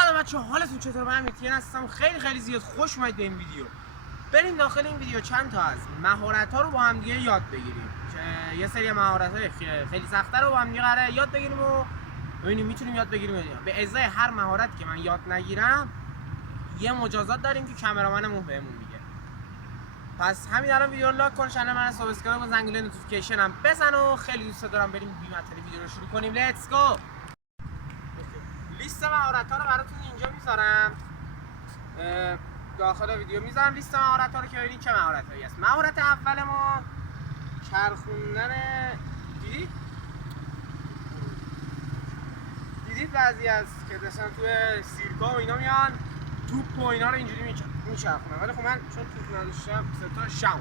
سلام بچه‌ها، حالتون چطور؟ من میتین هستم. خیلی زیاد خوش اومدید به این ویدیو. بریم داخل این ویدیو چند تا از مهارت‌ها رو با هم دیگه یاد بگیریم. که یه سری مهارت‌های خیلی سخته رو با هم دیگه قراره یاد بگیریم و ببینیم میتونیم یاد بگیریم یا نه. به ازای هر مهارتی که من یاد نگیرم یه مجازات داریم که کامرامنمون بهمون میگه. پس همین الان ویدیو رو لایک کن، چنل من سابسکرایب و زنگوله نوتیفیکیشن هم بزن و خیلی دوست دارم بریم بی‌مطلبی ویدیو رو شروع کنیم. لیتس گو. لیست مهارت‌ها رو براتون اینجا میذارم. داخل ویدیو میذارم لیست مهارت‌ها رو که ببینید چه مهارت‌هایی هست. مهارت اول ما چرخوندن. دیدید بعضی از که مثلا توی سیرکا و اینا میان توپ و اینا رو اینجوری میچرخونن، ولی خب من چون توپ نداشتم سه تا شم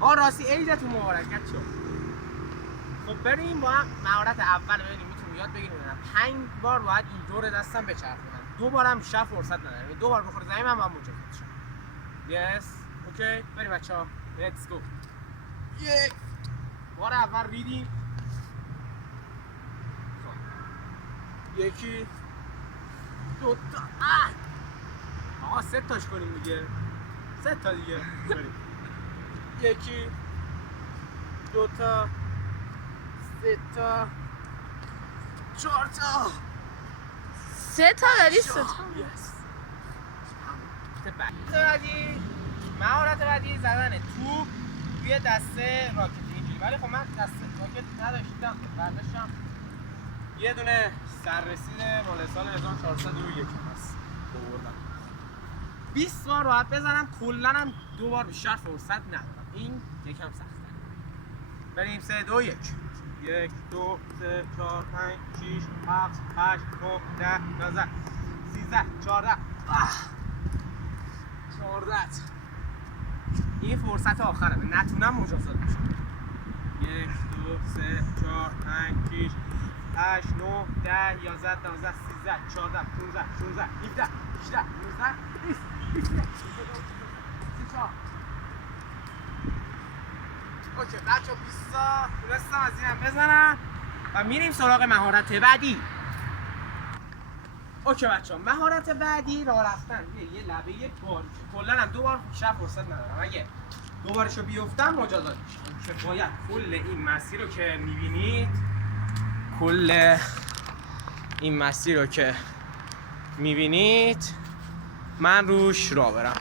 آوردم. راستی عیدتون مبارک شد. خب بریم با هم مهارت اول ببینیم میتونیم یاد بگیریم. 5 بار باید این دور دستم بچرخونم. 2 بارم بیشتر فرصت ندارم. یعنی 2 بار بخوره زمین من باید مجازات شم. یس اوکی بریم بچه‌ها. لیتس گو. یک بار اول ریدیم. یکی دو تا آقا 3 تاش کنیم دیگه. 3 تا دیگه بریم. یکی دو تا 3 تا 4 تا 3 تا داری 3 تا. مهارت بعدی زدن توپ روی دسته راکت اینجوری، ولی خب من دسته راکت نداشتم، برداشتم یه دونه سررسید مال سال 1401 هست آوردم. 20 بار باید بزنم، کلاً هم 2 بار بیشتر فرصت ندارم. این یکم سخته. بریم 3 2 1 1 2 3 4 5 6 7 8 9 10 11 13 14 14. این فرصت آخرمه، نتونم مجازات میشه. 1 2 3 4 5 6 8 9 10 11 12 13 14 15 16 17 18 19 20 21 22 اوکی بچه 20 تا تونستم از اینم بزنم و میریم سراغ مهارت بعدی. اوکی بچه ها، مهارت بعدی راه رفتن یه لبه یه باریکه. کلا هم 2 بار بیشتر فرصت ندارم. اگه 2 بارشو بیفتم مجازات میشم. که باید کل این مسیر رو که میبینید من روش راه برم.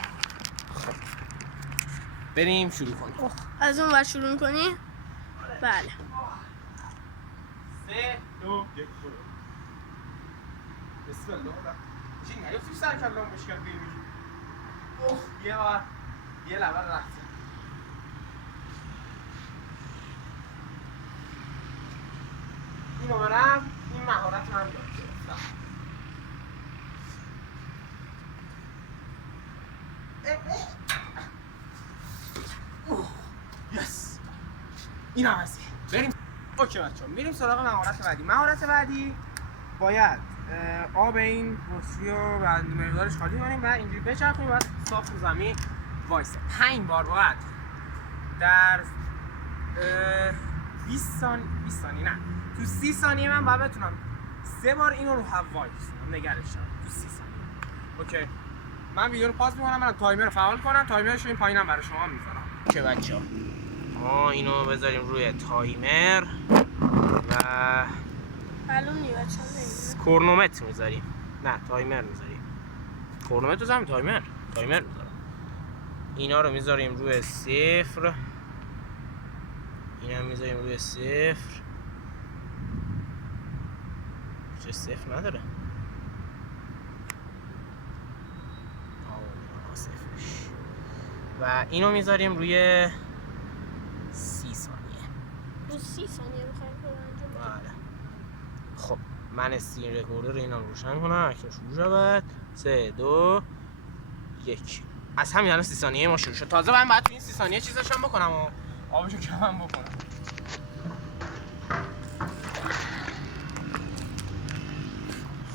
خب بریم شروع کنیم. از اون ور شروع میکنی؟ بله. 3 2 1 بسم الله. چی نیفتی سر کلام بشکن بیمی. یه بار یه لبه رفته. اینو برم این مهارت هم دارم. یس این هم هستی. بریم. اوکی بچه میریم سراغ مهارت بعدی. مهارت بعدی باید آب این بطری رو به مقدارش خالی کنیم و اینجوری بچرخونیم و صاف رو زمین وایسه. 5 بار باید در 20 ثانیه نه تو 30 ثانیه من باید بتونم 3 بار اینو رو هوا وایسونم نگرش دارم تو 30 ثانیه. اوکی من ویدیو رو پاس میکنم، من تایمر رو فعال کنم. تایمرش رو این پایینم برای شما میذارم. اوکی بچه‌ها ما اینو بذاریم روی تایمر و معلوم نیست بچه‌ها کرونومتر میذاریم. نه تایمر میذاریم. کرونومتر بزنیم تایمر میذارم. اینا رو میذاریم روی 0. اینا میذاریم روی 0. چه 0 نداره. صفرش. و اینو میذاریم روی 30 ثانیه. رو 30 ثانیه بخوایم انجام بدیم. بله. خب من استرین رکوردر رو اینم روشن کنم. اکنون شروع شود. 3 2 1. از همین الان 30 ثانیه ما شروع شد. تازه من باید تو این 30 ثانیه چیزاش هم بکنم و آبشو کمم بکنم.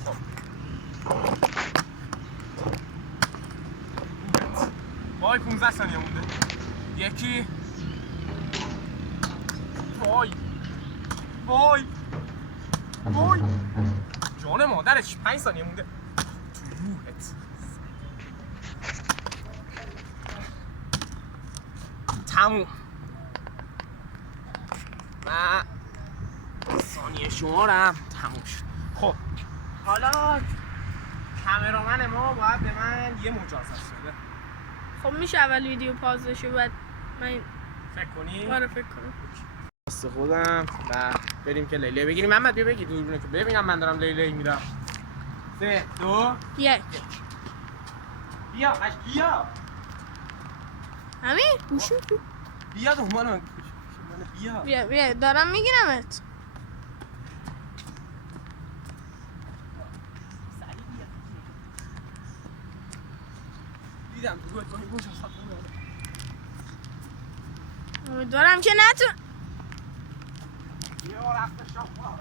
خب وای 15 ثانیه مونده. یکی وای جان مادرت آرش 5 ثانیه مونده تو روحت. تموم. و ثانیه شمارم تموم شد. خب حالا کامرامن ما باید به من یه مجازات بده. خب میشه اول ویدیو پاز بشه بعد من فکر کنی؟ آره فکر کنم. دست خودم و بریم که لیلی بگیریم. محمد بیا بگی دوربینو که ببینم من دارم لیلی میرم. 3 2 1 بیا بیا همین گوشو تو بیا دنبال من بیا بیا دارم میگیرمت. دیدم تو با این مجازات امیدوارم که نتون بیا رفت شما.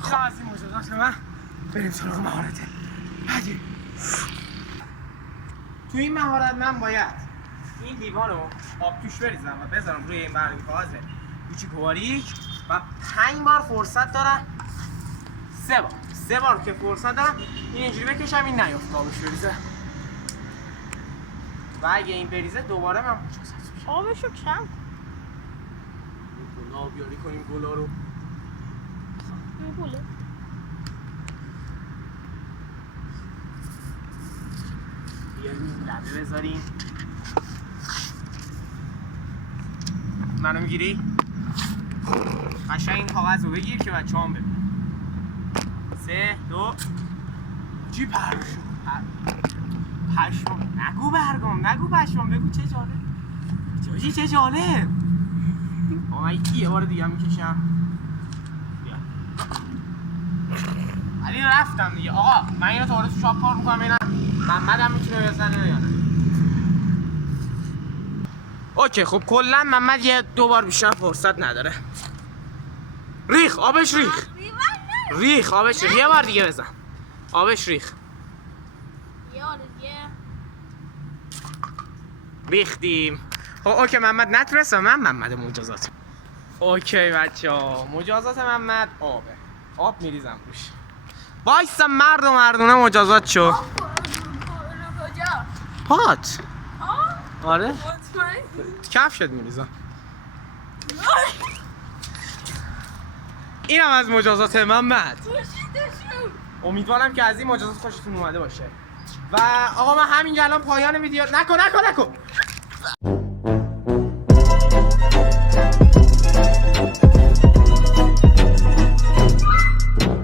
خب از این مجازات من بریم سراغ مهارته. هدی تو این مهارت من باید این لیوان رو آب توش بریزم و بذارم روی این برنامه کاغذ کوچیک و باریک و 5 بار فرصت دارم. 3 بار که فرصت دارم این اینجوری بکشم این نیفته آبش بریزه و اگه این بریزه دوباره من مجازات میشم. آبشو کم گلا بیاری کنیم گلا رو این گوله بیاریم لبه بذاریم. منو میگیری؟ قشنگ این کاغذ رو بگیر که بچه هم ببین. 3 2 چی پشمام نگو برگام نگو پشمام بگو چه جالب چه جالب. آقا من یه بار دیگه میکشم. بیا علی رفتم دیگه. آقا من اینو دوباره تو شاپ کار میکنم ببینم محمد هم میتونه بزنه یا نه. اوکی خب کلا محمد یه 2 بار بیشتر فرصت نداره. ریخ آبش ریخ آبش ریخ. یه بار دیگه بزن آبش ریخ. ریختیم. خب اوکی محمد نتونستم. من محمد مجازات. اوکی بچه ها مجازات محمد آب میریزم روش. وایسا مردونه مجازات شو. پات آره کفشت میریزم. اینم از مجازات محمد. امیدوارم که از این مجازات خوشتون اومده باشه. و آقا من همین الان پایان ویدیو نکن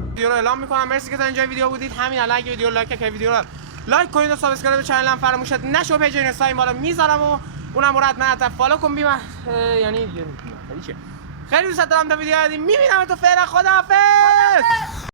ویدیو رو اعلام میکنم. مرسی که تا اینجا ویدیو بودید. همین الان اگه ویدیو لایک کنید ویدیو رو لایک کنید و سابسکرایب چنلم فراموش نشه. پیج اینستا این بالا میذارم و اونم رو حتما فالو کن. یعنی خیلی دوست دارم تا ویدیو بعدی میبینم تو. فعلا خداحافظ.